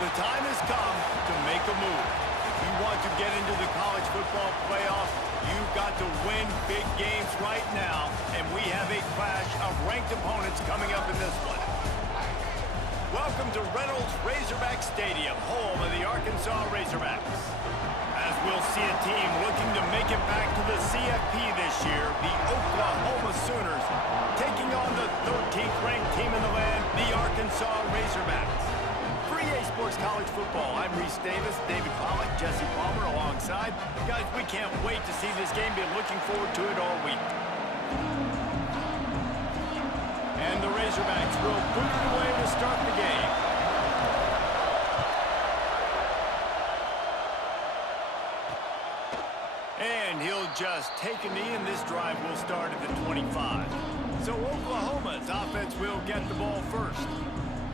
The time has come to make a move. If you want to get into the college football playoffs, you've got to win big games right now, and we have a clash of ranked opponents coming up in this one. Welcome to Reynolds Razorback Stadium, home of the Arkansas Razorbacks. As we'll see a team looking to make it back to the CFP this year, the Oklahoma Sooners, taking on the 13th ranked team in the land, the Arkansas Razorbacks. For EA Sports College Football, I'm Reese Davis, David Pollack, Jesse Palmer alongside. Guys, we can't wait to see this game. Been looking forward to it all week. And the Razorbacks will boot it away to start the game. And he'll just take a knee, and this drive will start at the 25. So Oklahoma's offense will get the ball first.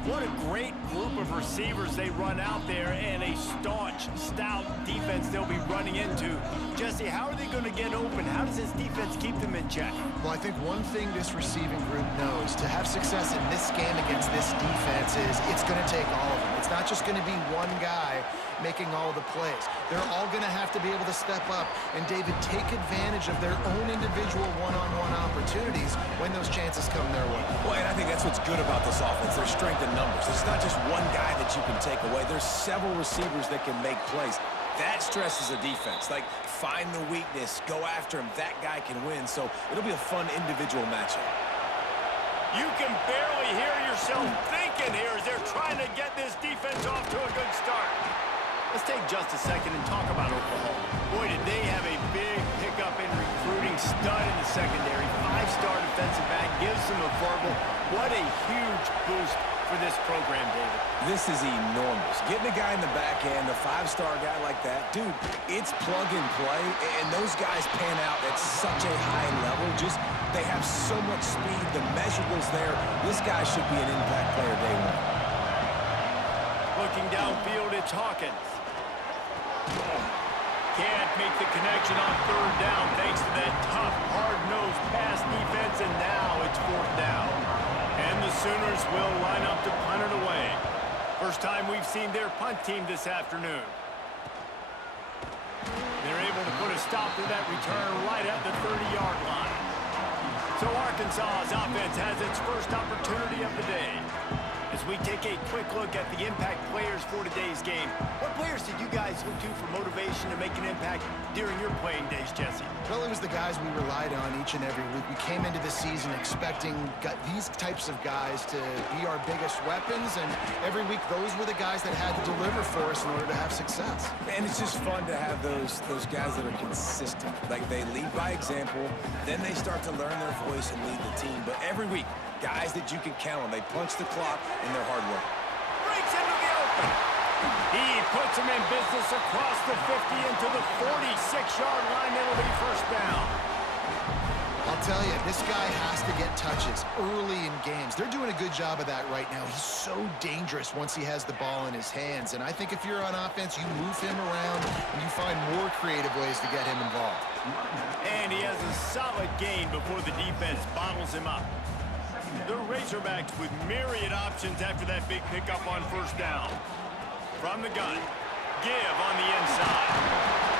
What a great group of receivers they run out there, and a staunch, stout defense they'll be running into. Jesse, how are they going to get open? How does this defense keep them in check? Well, I think one thing this receiving group knows, to have success in this game against this defense, is it's going to take all of them. It's not just going to be one guy making all the plays. They're all going to have to be able to step up and, David, take advantage of their own individual one-on-one opportunities when those chances come their way. Well, and I think that's what's good about this offense. Their strength in numbers. It's not just one guy that you can take away. There's several receivers that can make plays. That stresses a defense. Like, find the weakness, go after him. That guy can win. So it'll be a fun individual matchup. You can barely hear yourself thinking here as they're trying to get this defense off to a good start. Let's take just a second and talk about Oklahoma. Boy, did they have a big pickup in recruiting, stud in the secondary, five-star defensive back, gives them a verbal. What a huge boost for this program, David. This is enormous. Getting a guy in the back end, a five-star guy like that, dude, it's plug and play, and those guys pan out at such a high level. Just, they have so much speed, the measurables there. This guy should be an impact player day one. Looking downfield, it's Hawkins. Can't make the connection on third down thanks to that tough, hard-nosed pass defense, and now it's fourth down. And the Sooners will line up to punt it away. First time we've seen their punt team this afternoon. They're able to put a stop to that return right at the 30-yard line. So Arkansas's offense has its first opportunity of the day. As we take a quick look at the impact players for today's game, what players did you guys look to for motivation to make an impact during your playing days, Jesse? Well, it was the guys we relied on each and every week. We came into the season expecting these types of guys to be our biggest weapons, and every week those were the guys that had to deliver for us in order to have success. And it's just fun to have those guys that are consistent. Like, they lead by example, then they start to learn their voice and lead the team. But every week, guys that you can count on. They punch the clock in their hard work. Breaks into the open. He puts them in business across the 50 into the 46-yard line. It'll be first down. I'll tell you, this guy has to get touches early in games. They're doing a good job of that right now. He's so dangerous once he has the ball in his hands. And I think if you're on offense, you move him around and you find more creative ways to get him involved. And he has a solid gain before the defense bottles him up. The Razorbacks with myriad options after that big pickup on first down. From the gun, give on the inside.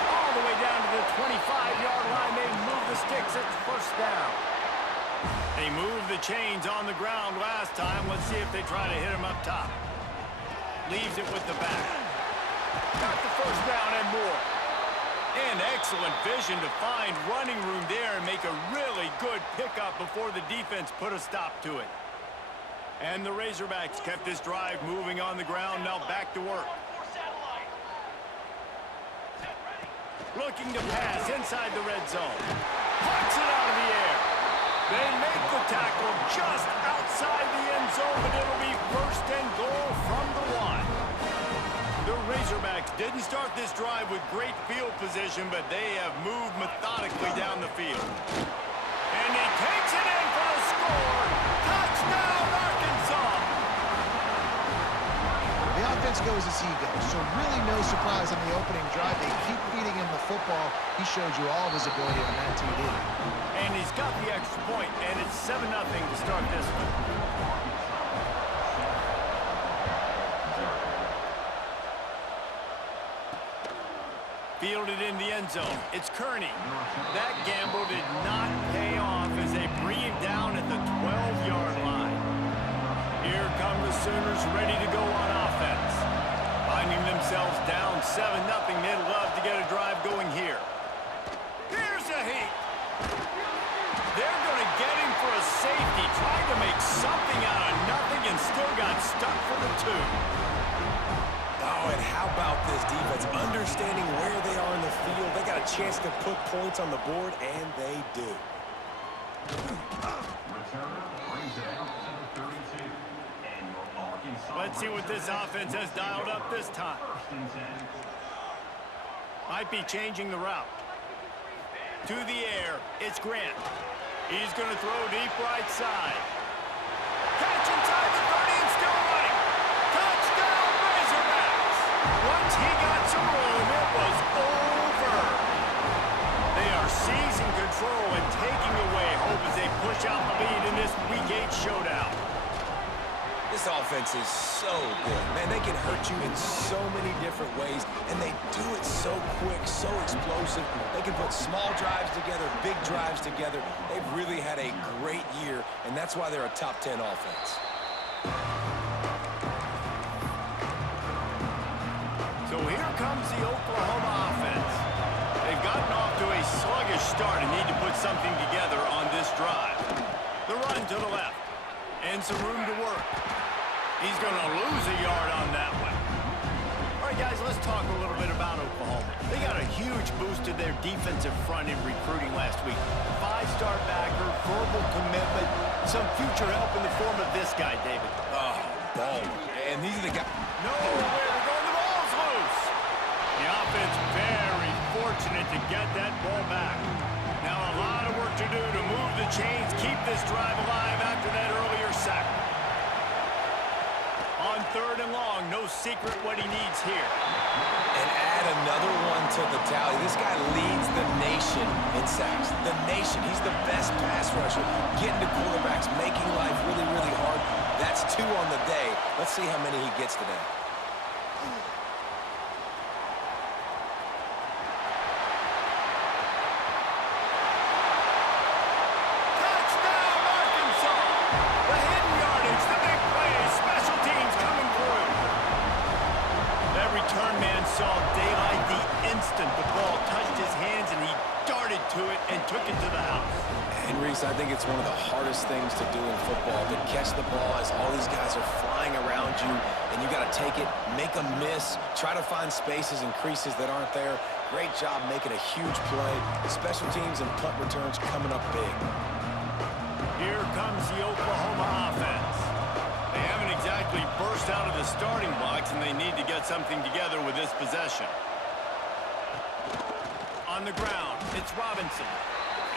All the way down to the 25-yard line, they move the sticks at first down. They moved the chains on the ground last time. Let's see if they try to hit him up top. Leaves it with the back. Got the first down and more. And excellent vision to find running room there and make a really good pickup before the defense put a stop to it. And the Razorbacks kept this drive moving on the ground, now back to work. Looking to pass inside the red zone. Pucks it out of the air. They make the tackle just outside the end zone, but it'll be first and goal from the one. The Razorbacks didn't start this drive with great field position, but they have moved methodically down the field. And he takes it in for the score. Touchdown, Arkansas! The offense goes as he goes, so really no surprise on the opening drive. They keep feeding him the football. He showed you all of his ability on that TD. And he's got the extra point, and it's 7-0 to start this one. Fielded in the end zone. It's Kearney. That gamble did not pay off as they bring him down at the 12-yard line. Here come the Sooners ready to go on offense. Finding themselves down 7-0, they'd love to get a drive going here. Here's a heat. They're going to get him for a safety, trying to make something out of nothing and still got stuck for the 2. Oh, and how about this defense? Understanding where they are in the field. They got a chance to put points on the board, and they do. Let's see what this offense has dialed up this time. Might be changing the route. To the air, it's Grant. He's going to throw deep right side. Catch inside the 30 and still running. Touchdown, Razorbacks. Once he got some room, it was over. They are seizing control and taking away hope as they push out the lead in this Week 8 showdown. This offense is so good. Man, they can hurt you in so many different ways, and they do it so quick, so explosive. They can put small drives together, big drives together. They've really had a great year, and that's why they're a top 10 offense. So here comes the Oklahoma offense. They've gotten off to a sluggish start and need to put something together on this drive. The run to the left, and some room to work. He's going to lose a yard on that one. All right, guys, let's talk a little bit about Oklahoma. They got a huge boost to their defensive front in recruiting last week. 5-star backer, verbal commitment, some future help in the form of this guy, David. Oh, ball. And these are the guys. Nowhere to go. The ball's loose. The offense very fortunate to get that ball back. Now a lot of work to do to move the chains, keep this drive alive after that earlier sack. On 3rd and long, no secret what he needs here. And add another one to the tally. This guy leads the nation in sacks. The nation. He's the best pass rusher. Getting to quarterbacks, making life really, really hard. That's 2 on the day. Let's see how many he gets today. Saw daylight the instant the ball touched his hands, and he darted to it and took it to the house. And Reese, I think it's one of the hardest things to do in football, to catch the ball as all these guys are flying around you, and you got to take it, make a miss, try to find spaces and creases that aren't there. Great job making a huge play. Special teams and punt returns coming up big. Here comes the Oklahoma offense. They haven't exactly burst out of the starting blocks, and they need to get something together with this possession. On the ground, it's Robinson.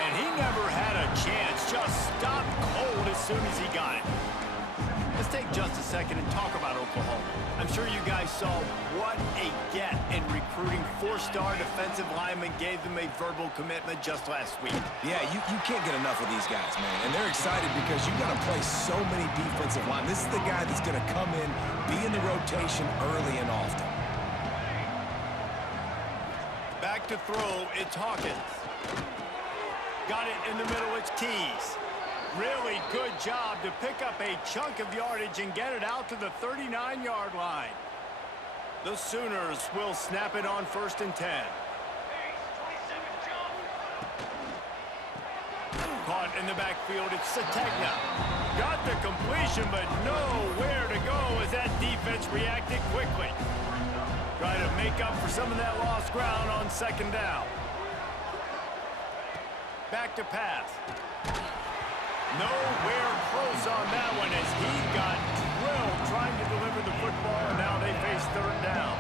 And he never had a chance, just stopped cold as soon as he got it. Let's take just a second and talk about Oklahoma. I'm sure you guys saw what a get in recruiting. 4-star defensive linemen gave them a verbal commitment just last week. Yeah, you can't get enough of these guys, man. And they're excited because you got to play so many defensive line. This is the guy that's going to come in, be in the rotation early and often. Back to throw, it's Hawkins. Got it in the middle, it's Keys. Really good job to pick up a chunk of yardage and get it out to the 39-yard line. The Sooners will snap it on 1st and 10. Caught in the backfield, it's Sategna. Got the completion, but nowhere to go as that defense reacted quickly. Try to make up for some of that lost ground on 2nd down. Back to pass. Nowhere close on that one as he got drilled trying to deliver the football, and now they face 3rd down.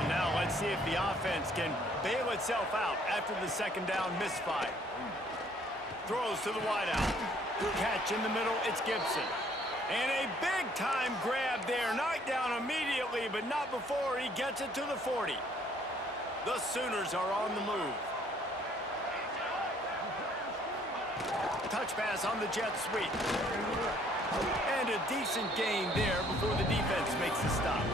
And now let's see if the offense can bail itself out after the 2nd down misfire. Throws to the wideout. Catch in the middle, it's Gibson. And a big-time grab there. Knocked down immediately, but not before he gets it to the 40. The Sooners are on the move. Touch pass on the jet sweep. And a decent gain there before the defense makes the stop.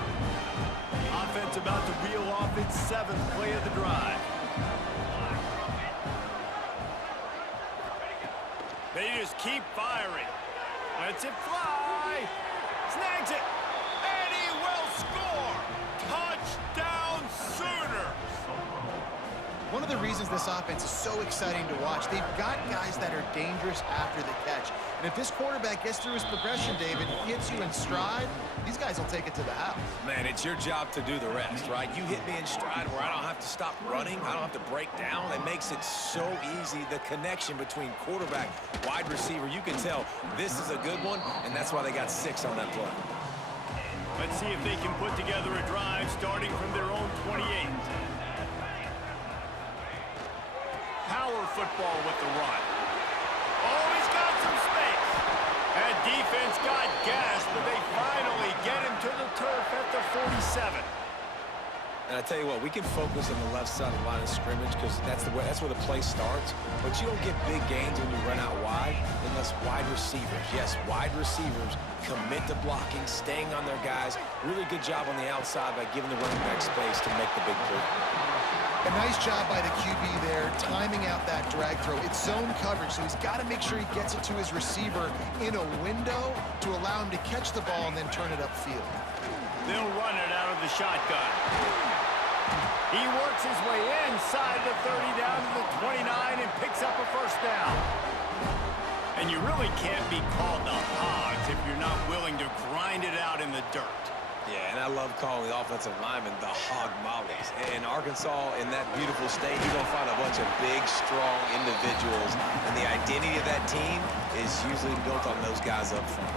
Offensive offense about to reel off its 7th play of the drive. They just keep firing. Lets it fly. Snags it. And he will score. Touchdown Sooners. One of the reasons this offense is so exciting to watch, they've got guys that are dangerous after the catch. And if this quarterback gets through his progression, David, hits you in stride, these guys will take it to the house. Man, it's your job to do the rest, right? You hit me in stride where I don't have to stop running. I don't have to break down. It makes it so easy. The connection between quarterback, wide receiver, you can tell this is a good one, and that's why they got 6 on that play. Let's see if they can put together a drive starting from their own 28. Power football with the run. Oh, he's got some space. That defense got gas, but they finally get him to the turf at the 47. And I tell you what, we can focus on the left side of the line of scrimmage because that's where the play starts. But you don't get big gains when you run out wide unless wide receivers, yes, wide receivers commit to blocking, staying on their guys. Really good job on the outside by giving the running back space to make the big play. A nice job by the QB there, timing out that drag throw. It's zone coverage, so he's got to make sure he gets it to his receiver in a window to allow him to catch the ball and then turn it upfield. They'll run it out of the shotgun. He works his way inside the 30 down to the 29 and picks up a first down. And you really can't be called the Hogs if you're not willing to grind it out in the dirt. Yeah, and I love calling the offensive linemen the hog mollies. In Arkansas, in that beautiful state, you're going to find a bunch of big, strong individuals. And the identity of that team is usually built on those guys up front.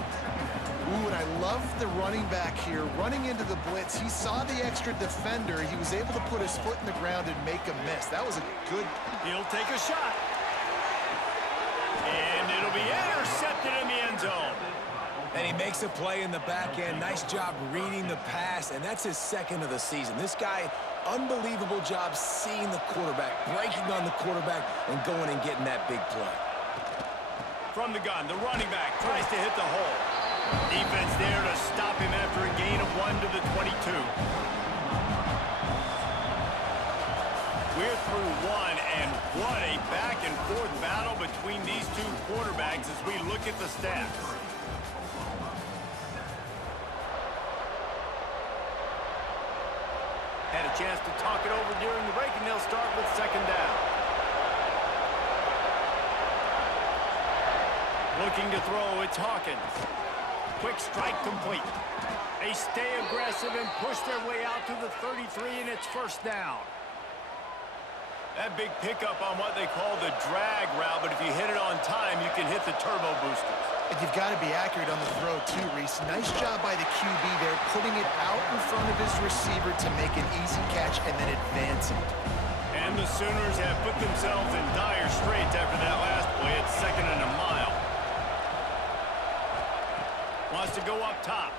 Ooh, and I love the running back here. Running into the blitz, he saw the extra defender. He was able to put his foot in the ground and make a miss. That was a good... He'll take a shot. And it'll be intercepted in the end zone. And he makes a play in the back end. Nice job reading the pass, and that's his 2nd of the season. This guy, unbelievable job seeing the quarterback, breaking on the quarterback, and going and getting that big play. From the gun, the running back tries to hit the hole. Defense there to stop him after a gain of 1 to the 22. We're through one, and what a back-and-forth battle between these two quarterbacks as we look at the stats. Had a chance to talk it over during the break, and they'll start with 2nd down. Looking to throw, it's Hawkins. Quick strike complete. They stay aggressive and push their way out to the 33, and it's 1st down. That big pickup on what they call the drag route, but if you hit it on time, you can hit the turbo boosters. And you've got to be accurate on the throw, too, Reese. Nice job by the QB there, putting it out in front of his receiver to make an easy catch and then advancing. And the Sooners have put themselves in dire straits after that last play. It's 2nd and a mile. Wants to go up top.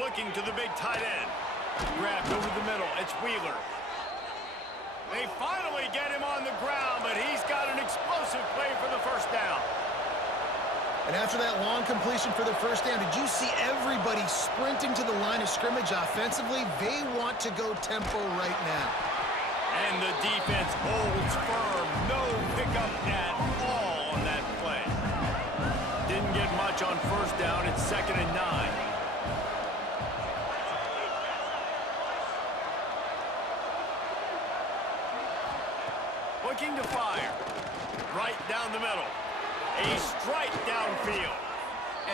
Looking to the big tight end. Grabbed over the middle. It's Wheeler. They finally get him on the ground, but he's got an explosive play for the 1st down. And after that long completion for the 1st down, did you see everybody sprinting to the line of scrimmage offensively? They want to go tempo right now. And the defense holds firm. No pickup at all on that play. Didn't get much on 1st down. It's 2nd and 9. Looking to fire. Right down the middle. A strike downfield.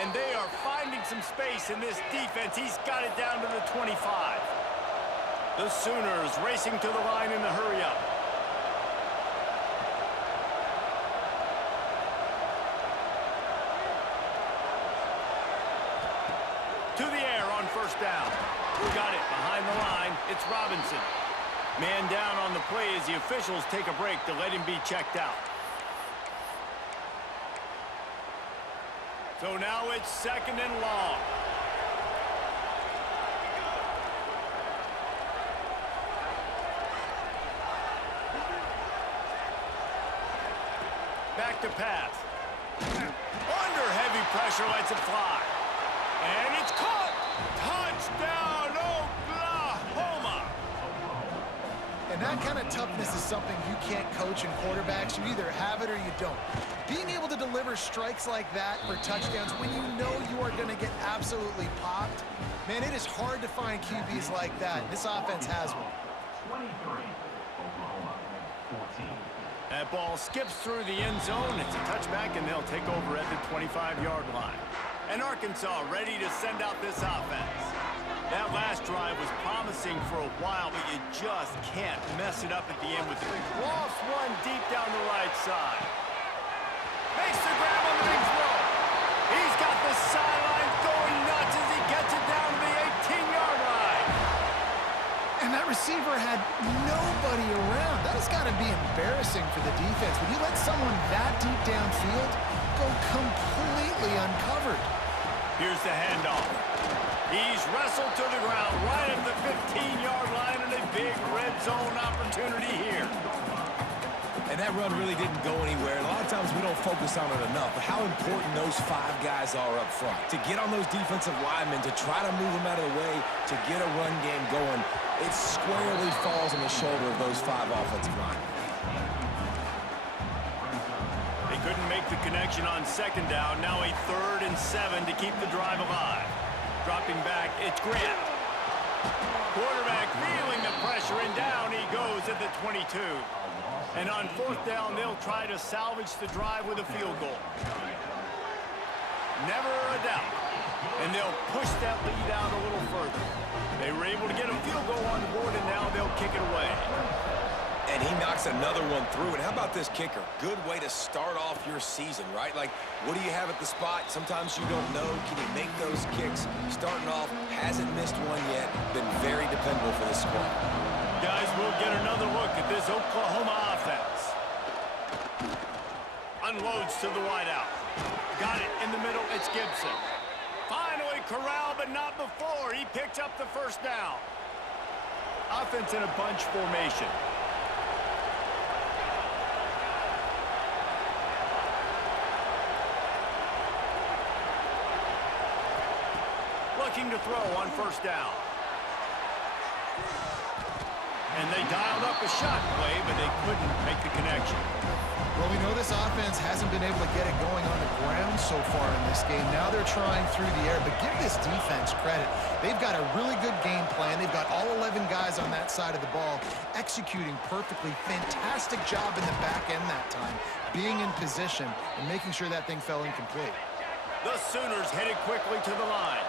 And they are finding some space in this defense. He's got it down to the 25. The Sooners racing to the line in the hurry-up. To the air on 1st down. Got it behind the line. It's Robinson. Man down on the play as the officials take a break to let him be checked out. So now it's 2nd and long. Back to pass. Under heavy pressure, lets it fly. And it's caught. Touchdown, Oakland! And that kind of toughness is something you can't coach in quarterbacks. You either have it or you don't. Being able to deliver strikes like that for touchdowns when you know you are going to get absolutely popped, man, it is hard to find QBs like that. This offense has one. 23, Oklahoma, 14. That ball skips through the end zone. It's a touchback, and they'll take over at the 25-yard line. And Arkansas ready to send out this offense. That last drive was promising for a while, but you just can't mess it up at the end with it. Lost one deep down the right side. Makes the grab on the big throw. He's got the sideline going nuts as he gets it down to the 18-yard line. And that receiver had nobody around. That has got to be embarrassing for the defense. When you let someone that deep downfield go completely uncovered. Here's the handoff. He's wrestled to the ground right at the 15-yard line, and a big red zone opportunity here. And that run really didn't go anywhere. And a lot of times we don't focus on it enough, but how important those 5 guys are up front. To get on those defensive linemen, to try to move them out of the way, to get a run game going, it squarely falls on the shoulder of those 5 offensive linemen. They couldn't make the connection on second down. Now a 3rd and 7 to keep the drive alive. Dropping back, it's Grant. Quarterback feeling the pressure, and down he goes at the 22. And on 4th down, they'll try to salvage the drive with a field goal. Never a doubt. And they'll push that lead out a little further. They were able to get a field goal on the board, and now they'll kick it away. And he knocks another one through. And how about this kicker? Good way to start off your season, right? Like, what do you have at the spot? Sometimes you don't know. Can he make those kicks? Starting off, hasn't missed one yet. Been very dependable for this squad. Guys, we'll get another look at this Oklahoma offense. Unloads to the wideout. Got it in the middle. It's Gibson. Finally corralled, but not before. He picks up the 1st down. Offense in a bunch formation. Looking to throw on 1st down. And they dialed up a shot play, but they couldn't make the connection. Well, we know this offense hasn't been able to get it going on the ground so far in this game. Now they're trying through the air, but give this defense credit. They've got a really good game plan. They've got all 11 guys on that side of the ball executing perfectly. Fantastic job in the back end that time, being in position and making sure that thing fell incomplete. The Sooners headed quickly to the line.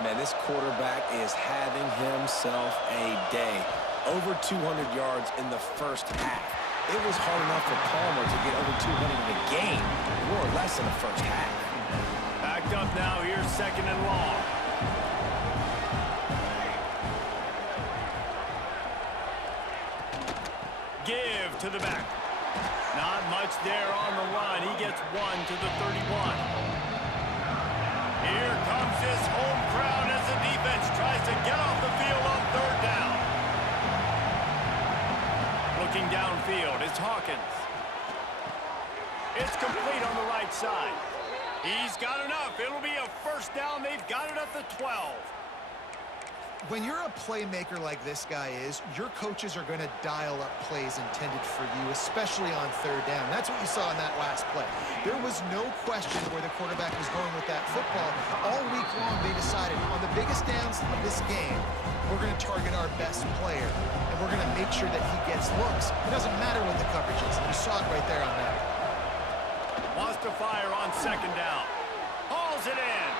Man, this quarterback is having himself a day. Over 200 yards in the 1st half. It was hard enough for Palmer to get over 200 in the game, more or less in the 1st half. Backed up now, here's 2nd and long. Give to the back. Not much there on the run. He gets 1 to the 31. Here comes his home crowd as the defense tries to get off the field on 3rd down. Looking downfield, it's Hawkins. It's complete on the right side. He's got enough. It'll be a 1st down. They've got it at the 12. When you're a playmaker like this guy is, your coaches are going to dial up plays intended for you, especially on 3rd down. That's what you saw in that last play. There was no question where the quarterback was going with that football. All week long, they decided on the biggest downs of this game, we're going to target our best player, and we're going to make sure that he gets looks. It doesn't matter what the coverage is. You saw it right there on that. Wants to fire on 2nd down. Hauls it in.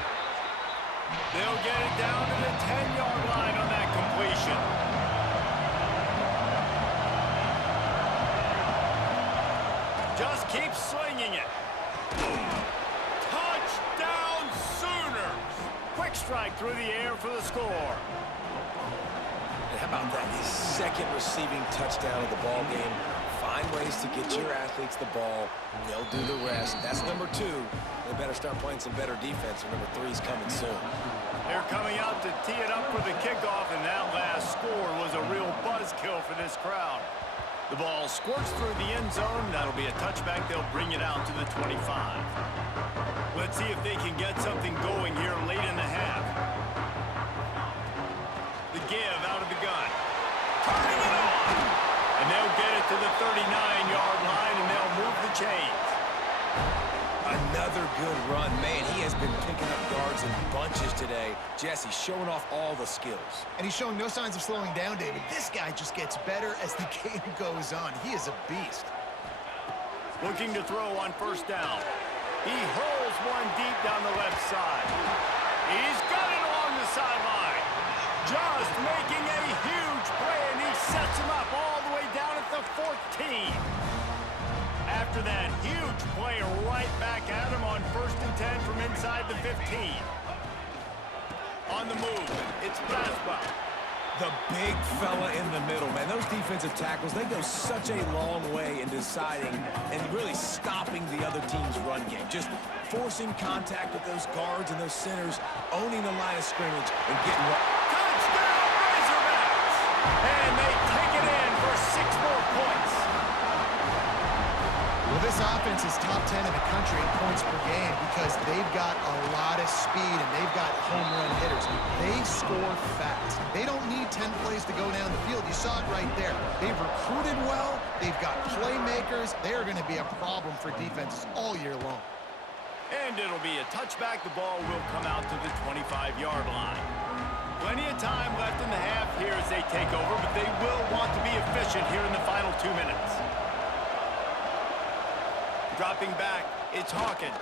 They'll get it down to the 10-yard line on that completion. Just keep slinging it. Touchdown Sooners. Quick strike through the air for the score. And how about that? His 2nd receiving touchdown of the ball game. Find ways to get your athletes the ball. They'll do the rest. That's number 2. They better start playing some better defense. Number 3's coming soon. They're coming out to tee it up for the kickoff, and that last score was a real buzzkill for this crowd. The ball squirts through the end zone. That'll be a touchback. They'll bring it out to the 25. Let's see if they can get something going here late in the half. The give out of the gun. Turning it on. today. Jesse showing off all the skills. And he's showing no signs of slowing down, David. This guy just gets better as the game goes on. He is a beast. Looking to throw on first down. He hurls one deep down the left side. He's got it along the sideline. Just making a huge play, and he sets him up all the way down at the 14. After that huge play, right back at him on 1st and 10 from inside the 15. On the move, it's Braswell. The big fella in the middle, man. Those defensive tackles, they go such a long way in deciding and really stopping the other team's run game. Just forcing contact with those guards and those centers, owning the line of scrimmage and getting... Touchdown, Razorbacks! And they take it in for 6 more points. Well, this offense is top 10 in the country in points per game because they've got a lot of speed and they've got home run hitters. They score fast. They don't need 10 plays to go down the field. You saw it right there. They've recruited well. They've got playmakers. They are going to be a problem for defenses all year long. And it'll be a touchback. The ball will come out to the 25-yard line. Plenty of time left in the half here as they take over, but they will want to be efficient here in the final 2 minutes. Dropping back, it's Hawkins.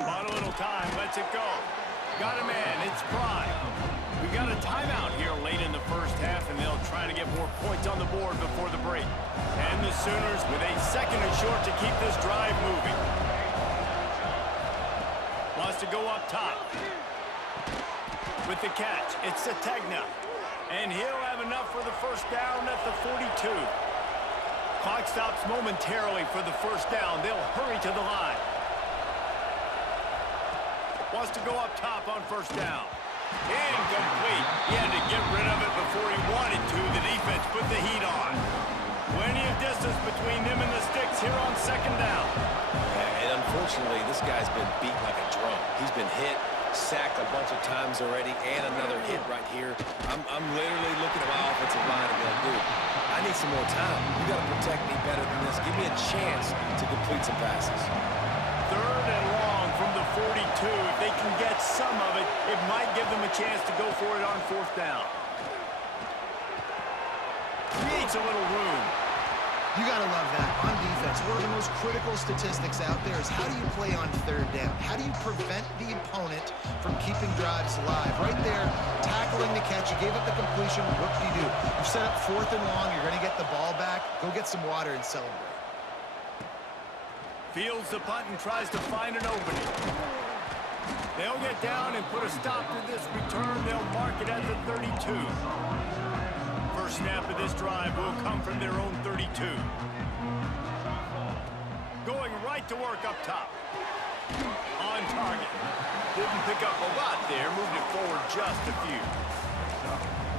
Bought a little time, lets it go. Got a man, it's Prime. We got a timeout here late in the first half, and they'll try to get more points on the board before the break. And the Sooners with a 2nd and short to keep this drive moving. Wants to go up top. With the catch, it's Sategna. And he'll have enough for the first down at the 42. Clock stops momentarily for the first down. They'll hurry to the line. Wants to go up top on first down. Incomplete. He had to get rid of it before he wanted to. The defense put the heat on. Plenty of distance between them and the sticks here on 2nd down. Yeah, and unfortunately, this guy's been beat like a drum. He's been hit, sacked a bunch of times already, and another hit right here. I'm literally looking at my offensive line and going, dude, I need some more time. You got to protect me better than this. Give me a chance to complete some passes. 3rd and long from the 42. If they can get some of it, it might give them a chance to go for it on 4th down. Creates a little room. You got to love that on defense. One of the most critical statistics out there is how do you play on 3rd down? How do you prevent the opponent from keeping drives alive? Right there, tackling the catch. You gave up the completion. Whoop-de-doo. You've set up 4th and long. You're going to get the ball back. Go get some water and celebrate. Fields the punt and tries to find an opening. They'll get down and put a stop to this return. They'll mark it at the 32. First snap of this drive will come from their own 32. Going right to work up top. On target. Didn't pick up a lot there. Moved it forward just a few.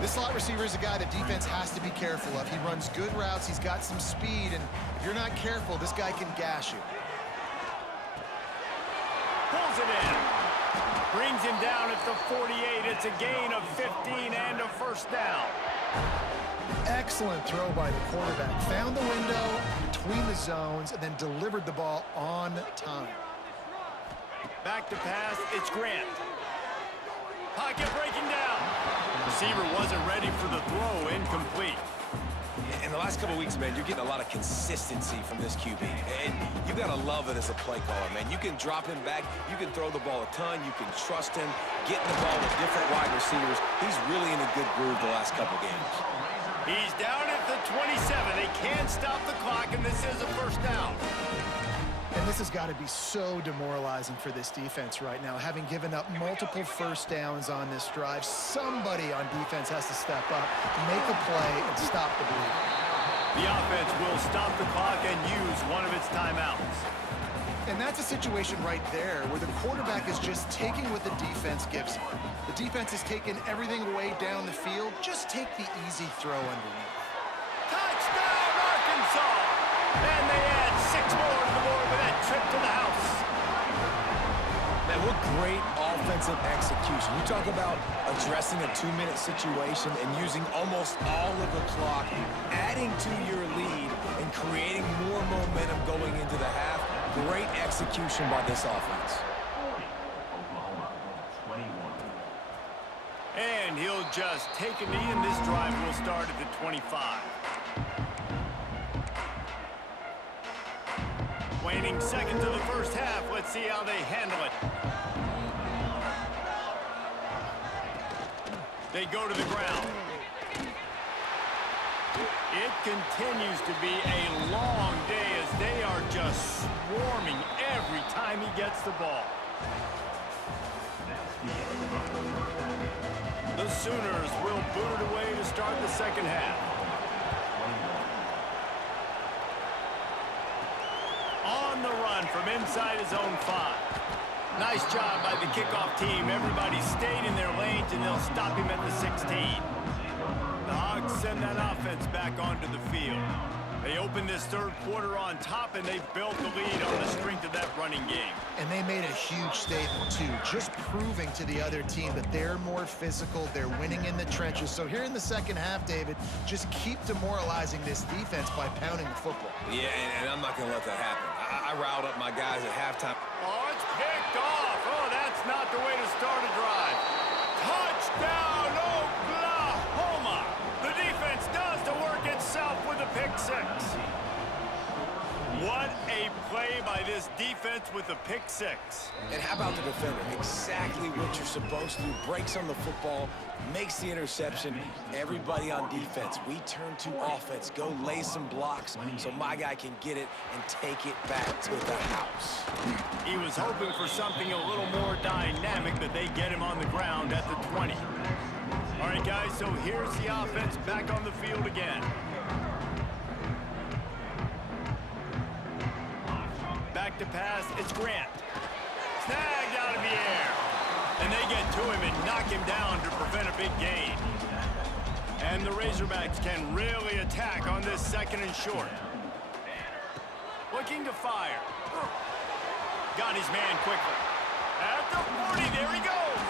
This slot receiver is a guy the defense has to be careful of. He runs good routes. He's got some speed. And if you're not careful, this guy can gash you. Pulls it in. Brings him down at the 48. It's a gain of 15 and a first down. Excellent throw by the quarterback. Found the window between the zones and then delivered the ball on time. Back to pass, it's Grant. Pocket breaking down. Receiver wasn't ready for the throw, incomplete. In the last couple of weeks, man, you're getting a lot of consistency from this QB. And you got to love it as a play caller, man. You can drop him back. You can throw the ball a ton. You can trust him. Getting the ball with different wide receivers. He's really in a good groove the last couple games. He's down at the 27. They can't stop the clock, and this is a first down. And this has got to be so demoralizing for this defense right now. Having given up multiple first downs on this drive, somebody on defense has to step up, make a play, and stop the bleeding. The offense will stop the clock and use one of its timeouts. And that's a situation right there where the quarterback is just taking what the defense gives him. The defense is taking everything away down the field. Just take the easy throw underneath. Touchdown, Arkansas! And they add 6 more to the board with that trip to the house. Man, what great offensive execution. You talk about addressing a 2-minute situation and using almost all of the clock, adding to your lead and creating more momentum going into the half. Great execution by this offense. 40, Oklahoma, 21. And he'll just take a knee, and this drive will start at the 25. Waning seconds of the first half. Let's see how they handle it. They go to the ground. It continues to be a long day as they are just swarming every time he gets the ball. The Sooners will boot it away to start the second half. On the run from inside his own 5. Nice job by the kickoff team. Everybody stayed in their lanes, and they'll stop him at the 16. The Hogs send that offense back onto the field. They opened this third quarter on top, and they built the lead on the strength of that running game. And they made a huge statement, too, just proving to the other team that they're more physical, they're winning in the trenches. So here in the second half, David, just keep demoralizing this defense by pounding the football. Yeah, and I'm not going to let that happen. I riled up my guys at halftime. Oh, it's picked off. Oh, that's not the way to start a drive. Touchdown, Oklahoma! The defense does the work itself with a pick 6. What a play by this defense with a pick 6. And how about the defender? Exactly what you're supposed to do. Breaks on the football, makes the interception. Everybody on defense, we turn to offense. Go lay some blocks so my guy can get it and take it back to the house. He was hoping for something a little more dynamic, but they get him on the ground at the 20. All right, guys, so here's the offense back on the field again. Back to pass, it's Grant. Snagged out of the air. And they get to him and knock him down to prevent a big gain. And the Razorbacks can really attack on this second and short. Looking to fire. Got his man quickly. At the 40, there he goes.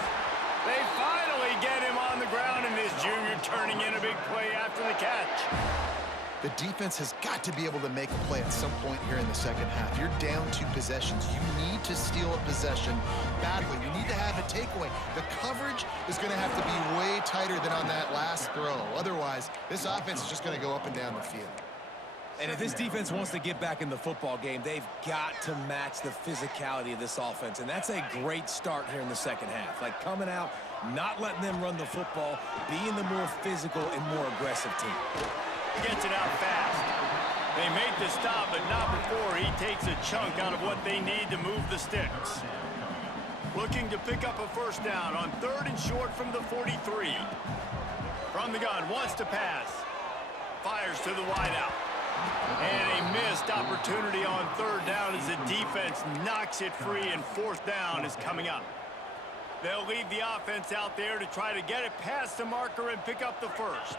They finally get him on the ground, and this junior turning in a big play after the catch. The defense has got to be able to make a play at some point here in the second half. You're down 2 possessions. You need to steal a possession badly. You need to have a takeaway. The coverage is going to have to be way tighter than on that last throw. Otherwise, this offense is just going to go up and down the field. And if this defense wants to get back in the football game, they've got to match the physicality of this offense. And that's a great start here in the second half. Like coming out, not letting them run the football, being the more physical and more aggressive team. Gets it out fast. They make the stop, but not before he takes a chunk out of what they need to move the sticks. Looking to pick up a first down on 3rd and short from the 43. From the gun, wants to pass. Fires to the wideout. And a missed opportunity on 3rd down as the defense knocks it free, and 4th down is coming up. They'll leave the offense out there to try to get it past the marker and pick up the first.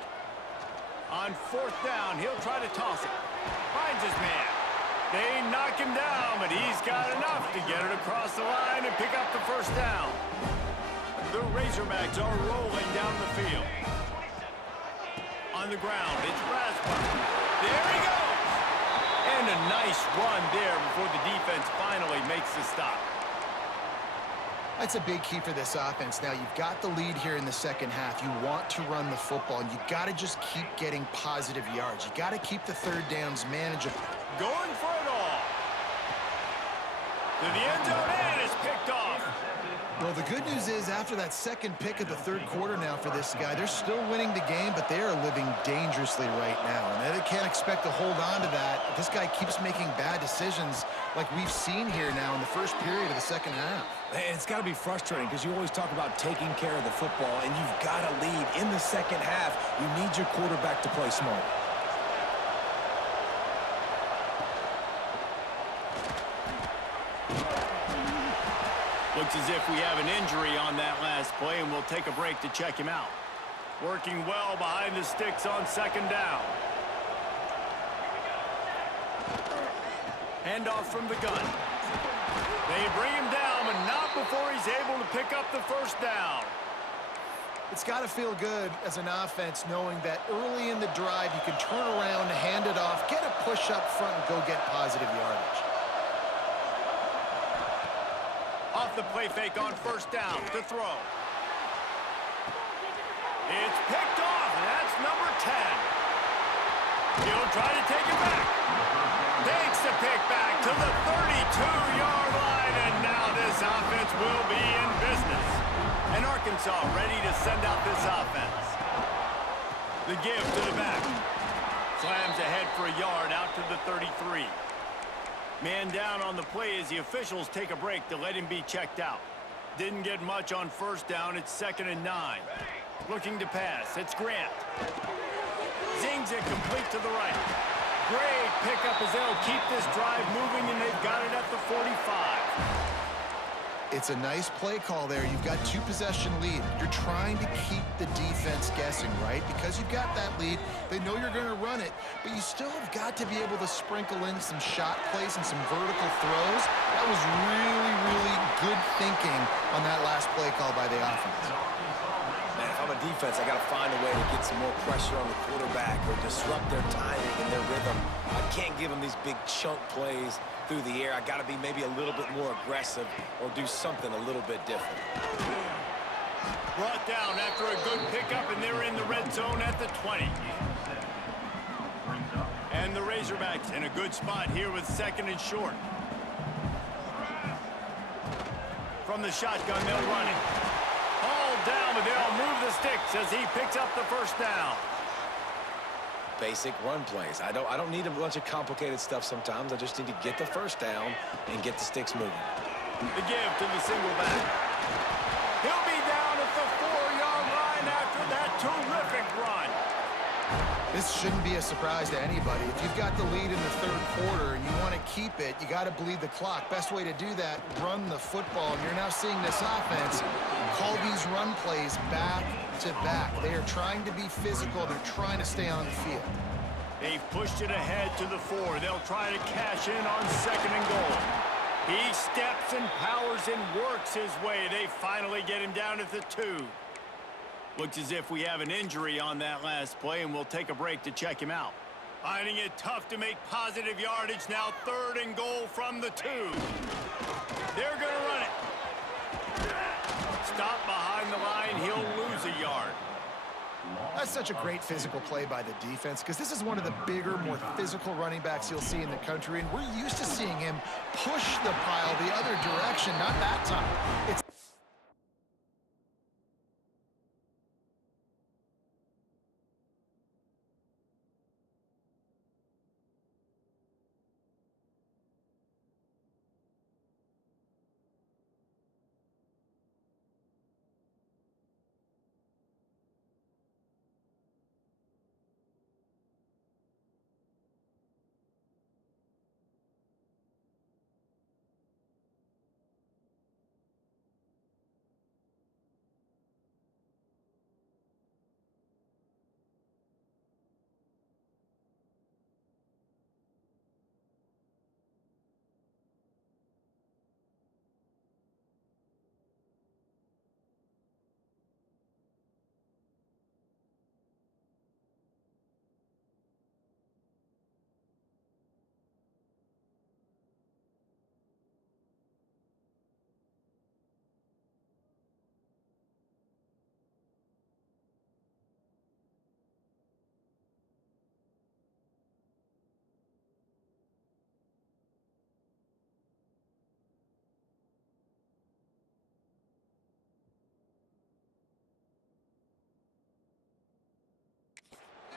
On 4th down, he'll try to toss it. Finds his man. They knock him down, but he's got enough to get it across the line and pick up the first down. The Razorbacks are rolling down the field. On the ground, it's Rasmussen. There he goes! And a nice run there before the defense finally makes the stop. That's a big key for this offense. Now, you've got the lead here in the second half. You want to run the football, and you got to just keep getting positive yards. You got to keep the 3rd downs manageable. Going for it all. To the end zone, and it's picked off. Well, the good news is after that second pick of the 3rd quarter now for this guy, they're still winning the game, but they are living dangerously right now. And they can't expect to hold on to that. This guy keeps making bad decisions like we've seen here now in the first period of the second half. And it's got to be frustrating because you always talk about taking care of the football, and you've got to lead in the second half. You need your quarterback to play smart. Looks as if we have an injury on that last play, and we'll take a break to check him out. Working well behind the sticks on 2nd down. Handoff from the gun. They bring him down, but not before he's able to pick up the first down. It's got to feel good as an offense knowing that early in the drive you can turn around, hand it off, get a push up front, and go get positive yardage. Off the play fake on 1st down to throw. It's picked off, and that's number 10. He'll try to take it back. Takes the pick back to the 32-yard line, and now this offense will be in business. And Arkansas ready to send out this offense. The give to the back. Slams ahead for a yard out to the 33. Man down on the play as the officials take a break to let him be checked out. Didn't get much on first down. It's 2nd and 9. Looking to pass. It's Grant. Zings it complete to the right. Great pickup as they'll keep this drive moving, and they've got it at the 45. It's a nice play call there. You've got 2-possession lead. You're trying to keep the defense guessing, right? Because you've got that lead, they know you're going to run it, but you still have got to be able to sprinkle in some shot plays and some vertical throws. That was really, really good thinking on that last play call by the offense. Man, if I'm a defense, I got to find a way to get some more pressure on the quarterback or disrupt their timing and their rhythm. I can't give them these big chunk plays through the air. I got to be maybe a little bit more aggressive or do something a little bit different. Brought down after a good pickup, and they're in the red zone at the 20. And the Razorbacks in a good spot here with 2nd and short. From the shotgun, they'll run it. Hauled down, but they'll move the sticks as he picks up the first down. Basic run plays. I don't need a bunch of complicated stuff sometimes. I just need to get the first down and get the sticks moving. The give to the single back. He'll be down at the 4-yard line after that terrific run. This shouldn't be a surprise to anybody. If you've got the lead in the 3rd quarter and you want to keep it, you got to bleed the clock. Best way to do that, run the football. And you're now seeing this offense call these run plays back to back. They are trying to be physical. They're trying to stay on the field. They've pushed it ahead to the 4. They'll try to cash in on 2nd and goal. He steps and powers and works his way. They finally get him down at the 2. Looks as if we have an injury on that last play, and we'll take a break to check him out. Finding it tough to make positive yardage. Now 3rd and goal from the 2. They're going to run it. Stop behind the line. He'll lose a yard. That's such a great physical play by the defense because this is one of the bigger, more physical running backs you'll see in the country, and we're used to seeing him push the pile the other direction, not that time. It's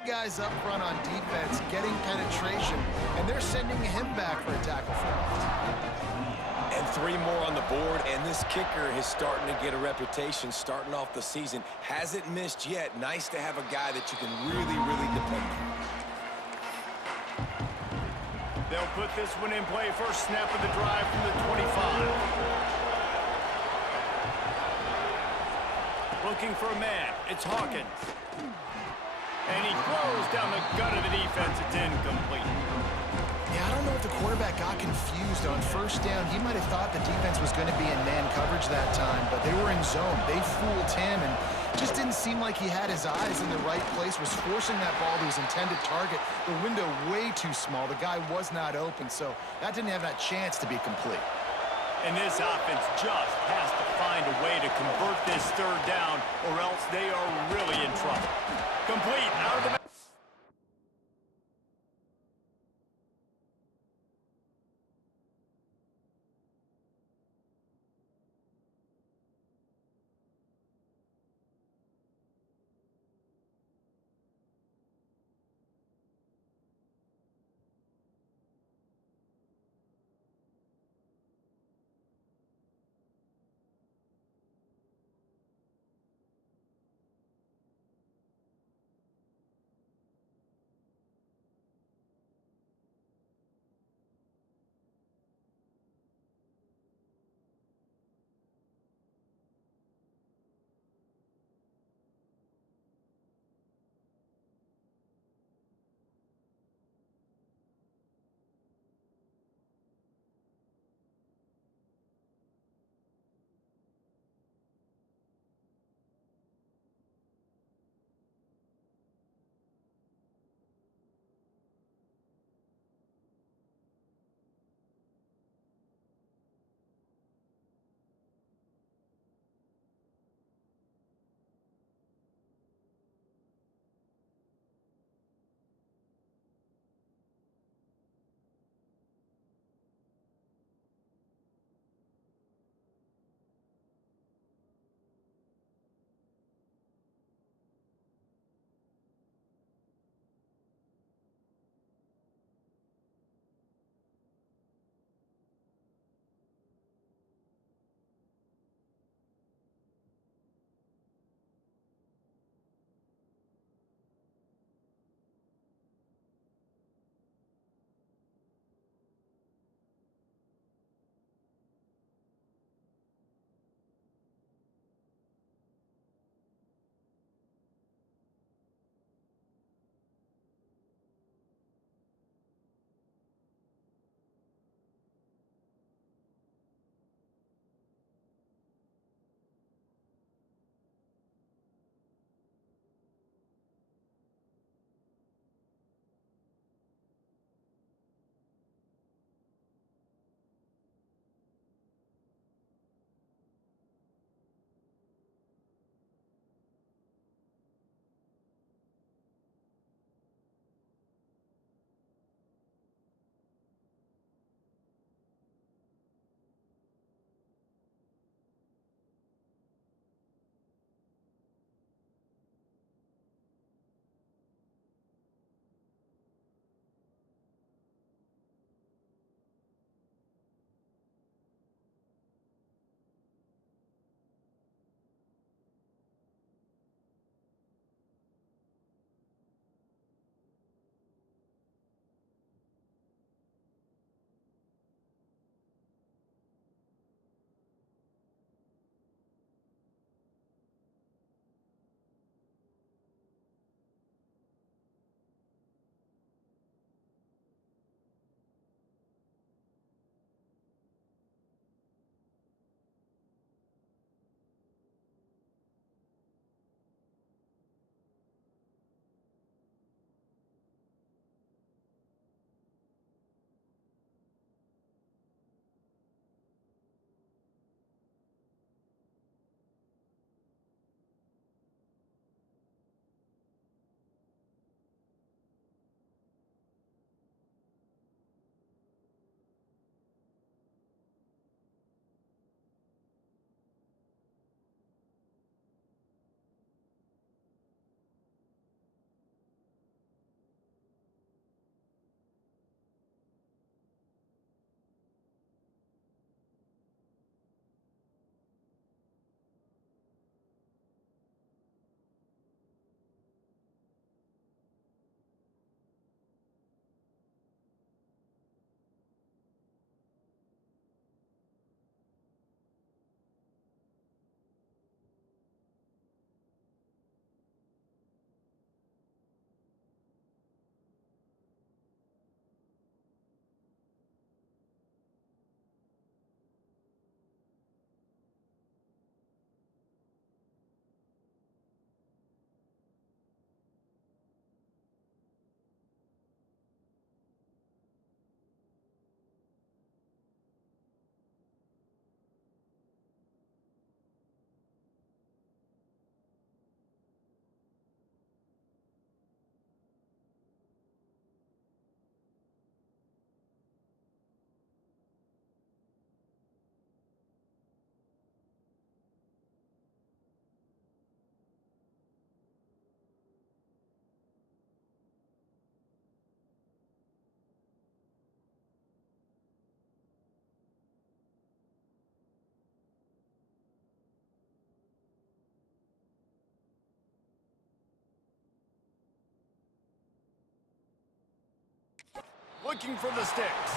guys up front on defense getting penetration, and they're sending him back for a tackle for loss. And 3 more on the board, and this kicker is starting to get a reputation starting off the season. Hasn't missed yet. Nice to have a guy that you can really, really depend on. They'll put this one in play. First snap of the drive from the 25. Looking for a man. It's Hawkins. And he throws down the gut of the defense. It's incomplete. Yeah, I don't know if the quarterback got confused on first down. He might have thought the defense was going to be in man coverage that time, but they were in zone. They fooled him and just didn't seem like he had his eyes in the right place, was forcing that ball to his intended target. The window way too small. The guy was not open, so that didn't have that chance to be complete. And this offense just has to find a way to convert this third down, or else they are really in trouble. Complete, out of the... looking for the sticks.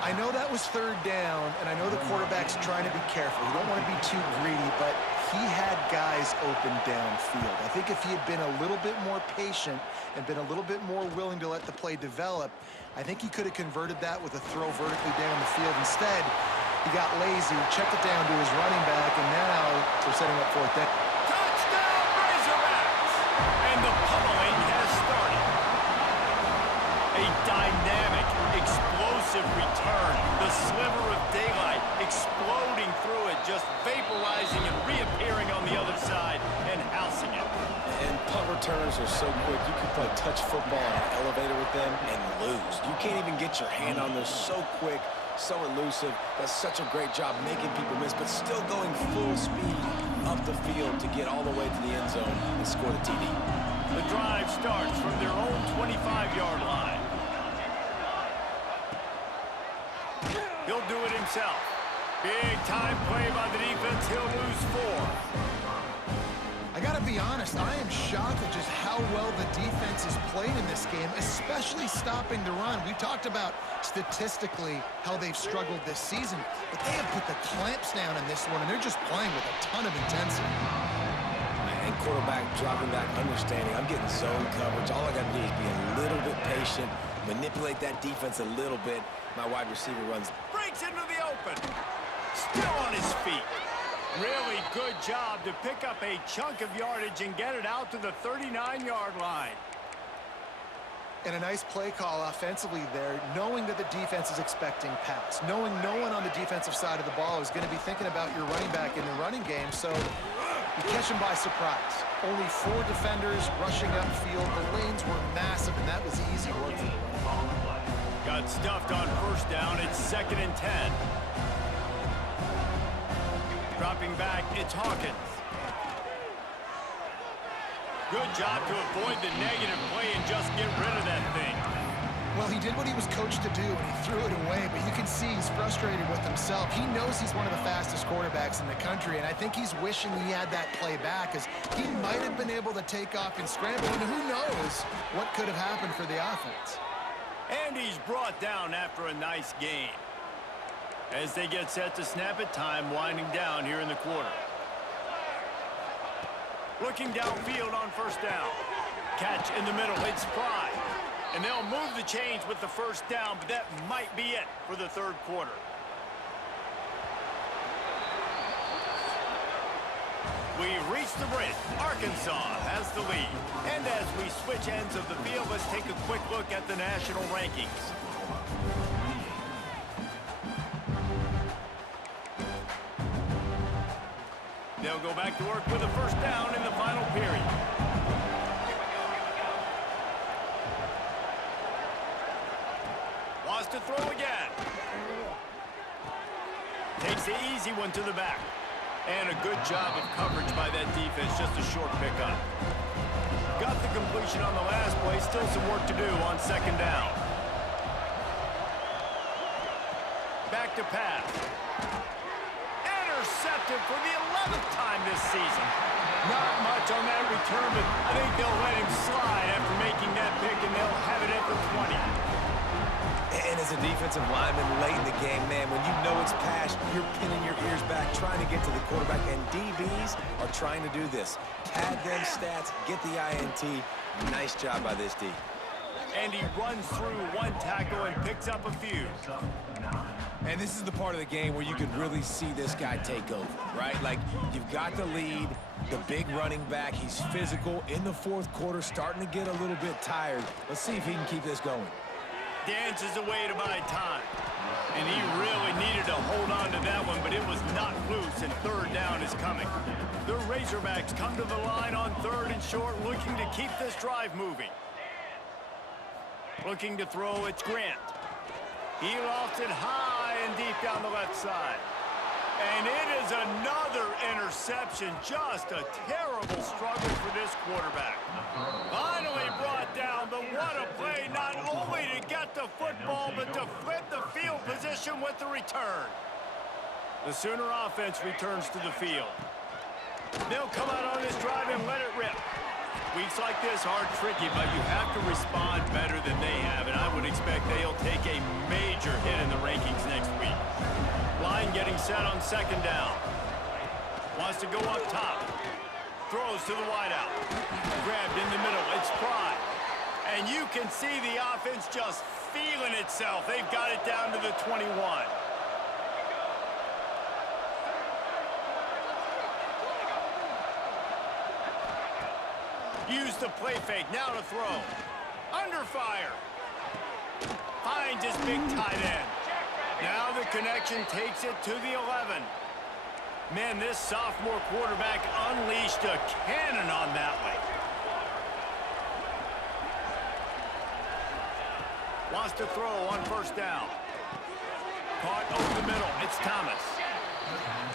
I know that was third down, and I know the quarterback's trying to be careful. You don't want to be too greedy, but he had guys open downfield. I think if he had been a little bit more patient and been a little bit more willing to let the play develop, I think he could have converted that with a throw vertically down the field. Instead, he got lazy, checked it down to his running back, and now they're setting up fourth down. Touchdown, Razorbacks! And the pummeling has started. A dynamic, explosive return. The sliver of daylight exploding through it, just vaporizing and reappearing on the other side and housing it. And punt returns are so quick. You can play touch football on an elevator with them and lose. You can't even get your hand on those. So quick, so elusive. Does such a great job making people miss, but still going full speed up the field to get all the way to the end zone and score the TD. The drive starts from their own 25-yard line. He'll do it himself. Big time play by the defense. He'll lose 4. I got to be honest, I am shocked at just how well the defense has played in this game, especially stopping the run. We talked about statistically how they've struggled this season, but they have put the clamps down in this one, and they're just playing with a ton of intensity. And quarterback dropping back, understanding I'm getting zone coverage. All I got to do is be a little bit patient, manipulate that defense a little bit. My wide receiver runs. Breaks into the open. Still on his feet. Really good job to pick up a chunk of yardage and get it out to the 39-yard line. And a nice play call offensively there, knowing that the defense is expecting pass, knowing no one on the defensive side of the ball is going to be thinking about your running back in the running game, so you catch him by surprise. Only 4 defenders rushing upfield. The lanes were massive, and that was easy work for them. Got stuffed on first down. It's 2nd and 10. Dropping back, it's Hawkins. Good job to avoid the negative play and just get rid of that thing. Well, he did what he was coached to do, and he threw it away, but you can see he's frustrated with himself. He knows he's one of the fastest quarterbacks in the country, and I think he's wishing he had that play back, because he might have been able to take off and scramble, and who knows what could have happened for the offense. And he's brought down after a nice gain. As they get set to snap it, time winding down here in the quarter. Looking downfield on first down. Catch in the middle, it's Fry. And they'll move the chains with the first down, but that might be it for the third quarter. We reach the bridge. Arkansas has the lead. And as we switch ends of the field, let's take a quick look at the national rankings. They'll go back to work with a first down in the final period. Wants to throw again. Takes the easy one to the back. And a good job of coverage by that defense, just a short pickup. Got the completion on the last play, still some work to do on second down. Back to pass. Intercepted for the 11th time this season. Not much on that return, but I think they'll let him slide after making that pick, and they'll have it at the 20. And as a defensive lineman late in the game, man, when you know it's pass, you're pinning your ears back, trying to get to the quarterback, and DBs are trying to do this. Pad them stats, get the INT. Nice job by this D. And he runs through one tackle and picks up a few. And this is the part of the game where you can really see this guy take over, right? Like, you've got the lead, the big running back. He's physical in the fourth quarter, starting to get a little bit tired. Let's see if he can keep this going. Dances away to buy time. And he really needed to hold on to that one, but it was not loose, and third down is coming. The Razorbacks come to the line on 3rd and short, looking to keep this drive moving. Looking to throw, it's Grant. He lofts it high and deep down the left side. And it is another interception. Just a terrible struggle for this quarterback. Finally brought down, but what a play, not only to get the football, but to flip the field position with the return. The Sooner offense returns to the field. They'll come out on this drive and let it rip. Weeks like this are tricky, but you have to respond better than they have, and I would expect they'll take a major hit in the rankings next week. Line getting set on second down. Wants to go up top. Throws to the wideout. Grabbed in the middle. It's Pride. And you can see the offense just feeling itself. They've got it down to the 21. Use the play fake. Now to throw. Under fire. Finds his big tight end. Now the connection takes it to the 11. Man, this sophomore quarterback unleashed a cannon on that one. Wants to throw on first down. Caught over the middle. It's Thomas.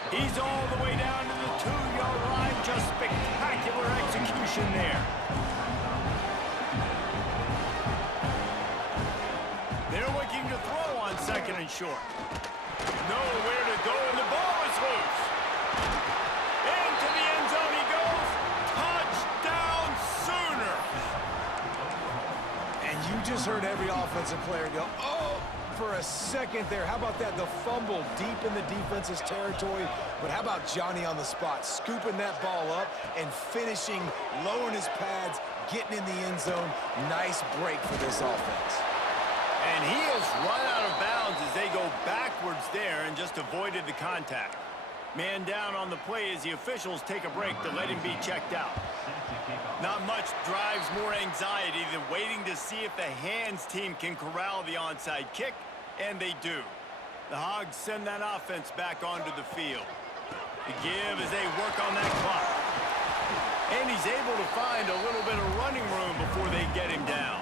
He's all the way down to the 2-yard line. Just spectacular execution there. They're looking to throw on second and short. Nowhere to go, and the ball is loose. Into the end zone he goes. Touchdown Sooners. And you just heard every offensive player go, oh, for a second there. How about that? The fumble deep in the defense's territory. But how about Johnny on the spot, scooping that ball up and finishing, lowering his pads, getting in the end zone. Nice break for this offense. And he has run out of bounds as they go backwards there and just avoided the contact. Man down on the play as the officials take a break to let him be checked out. Not much drives more anxiety than waiting to see if the hands team can corral the onside kick, and they do. The Hogs send that offense back onto the field. The give as they work on that clock. And he's able to find a little bit of running room before they get him down.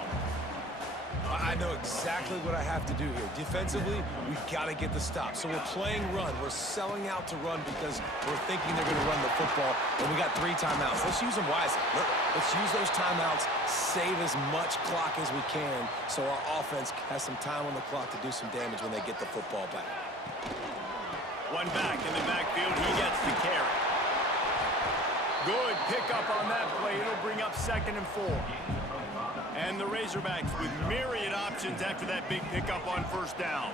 I know exactly what I have to do here. Defensively, we've got to get the stop. So we're playing run. We're selling out to run because we're thinking they're going to run the football. And we got 3 timeouts. Let's use them wisely. Let's use those timeouts, save as much clock as we can so our offense has some time on the clock to do some damage when they get the football back. One back in the backfield. He gets the carry. Good pickup on that play. It'll bring up 2nd and 4. And the Razorbacks with myriad options after that big pickup on first down.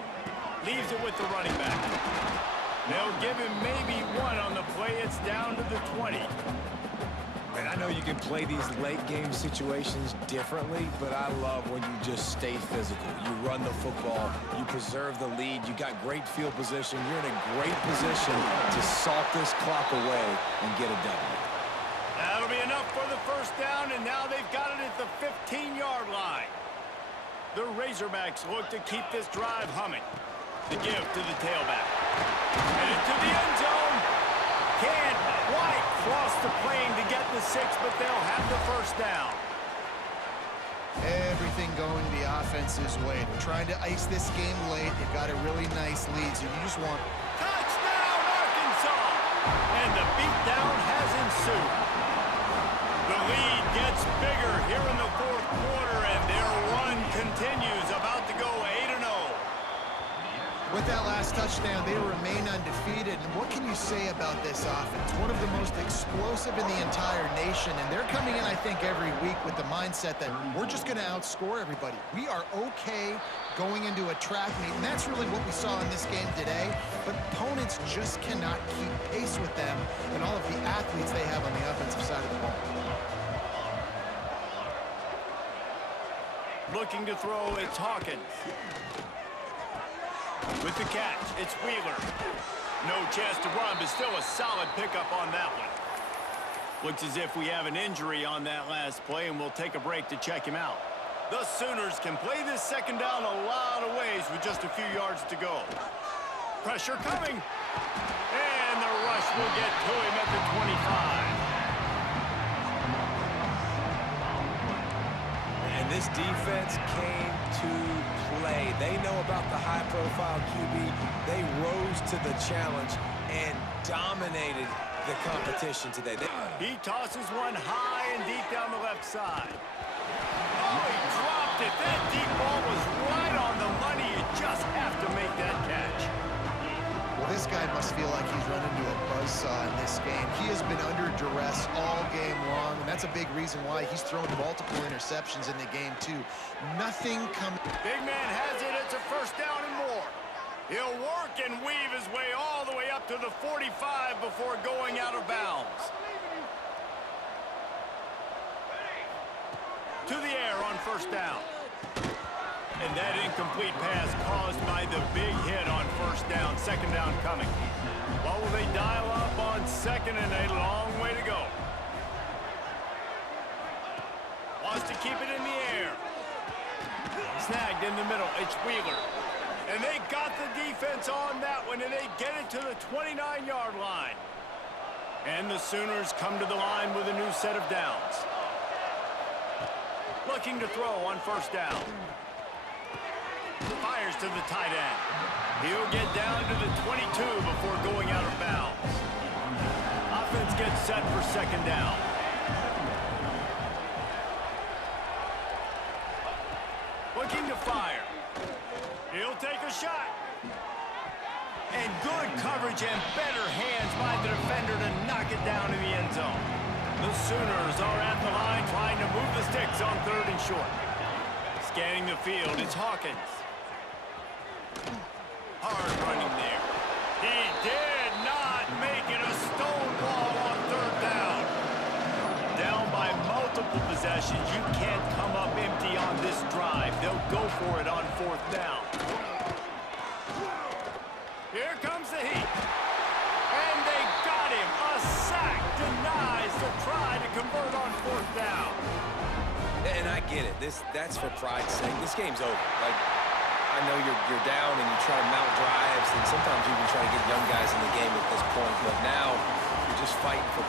Leaves it with the running back. They'll give him maybe 1 on the play. It's down to the 20. And I know you can play these late game situations differently, but I love when you just stay physical. You run the football, you preserve the lead, you got great field position. You're in a great position to salt this clock away and get a W. That'll be enough for the first down, and now they've got it at the 15-yard line. The Razorbacks look to keep this drive humming. The give to the tailback. Headed to the end zone. Can't quite cross the plane to get the 6, but they'll have the first down. Everything going the offense's way. They're trying to ice this game late. They've got a really nice lead, so you just want... Touchdown, Arkansas! And the beatdown has ensued. The lead gets bigger here in the 4th quarter, and their run continues, about to go 8-0. With that last touchdown, they remain undefeated. And what can you say about this offense? One of the most explosive in the entire nation, and they're coming in, I think, every week with the mindset that we're just going to outscore everybody. We are okay going into a track meet, and that's really what we saw in this game today. But opponents just cannot keep pace with them and all of the athletes they have on the offensive side of the ball. Looking to throw, it's Hawkins. With the catch, it's Wheeler. No chance to run, but still a solid pickup on that one. Looks as if we have an injury on that last play, and we'll take a break to check him out. The Sooners can play this second down a lot of ways with just a few yards to go. Pressure coming. And the rush will get to him at the 25. And this defense came to play. They know about the high-profile QB. They rose to the challenge and dominated the competition today. He tosses one high and deep down the left side. Oh, he dropped it. That deep ball was right on the money. You just have to make that catch. Well, This guy must feel like he's run into a buzzsaw in this game. He has been under duress all game long, and that's a big reason why he's thrown multiple interceptions in the game, too. Nothing coming. Big man has it. It's a first down and more. He'll work and weave his way all the way up to the 45 before going out of bounds. To the air on first down. And that incomplete pass caused by the big hit on first down. Second down coming. What will they dial up on second and a long way to go? Wants to keep it in the air. Snagged in the middle. It's Wheeler. And they got the defense on that one, and they get it to the 29-yard line. And the Sooners come to the line with a new set of downs. Looking to throw on first down. Fires to the tight end. He'll get down to the 22 before going out of bounds. Offense gets set for second down. Looking to fire. He'll take a shot. And good coverage and better hands by the defender to knock it down in the end zone. The Sooners are at the line trying to move the sticks on third and short. Scanning the field, it's Hawkins. Hard running there. He did not make it a stone wall on third down. Down by multiple possessions. You can't come up empty on this drive. They'll go for it on fourth down. Here comes the heat. And they got him. A sack denies the try to convert on fourth down. And I get it. That's for pride's sake. This game's over. Like, I know you're down and you try to mount drives, and sometimes you even try to get young guys in the game at this point, but now you're just fighting for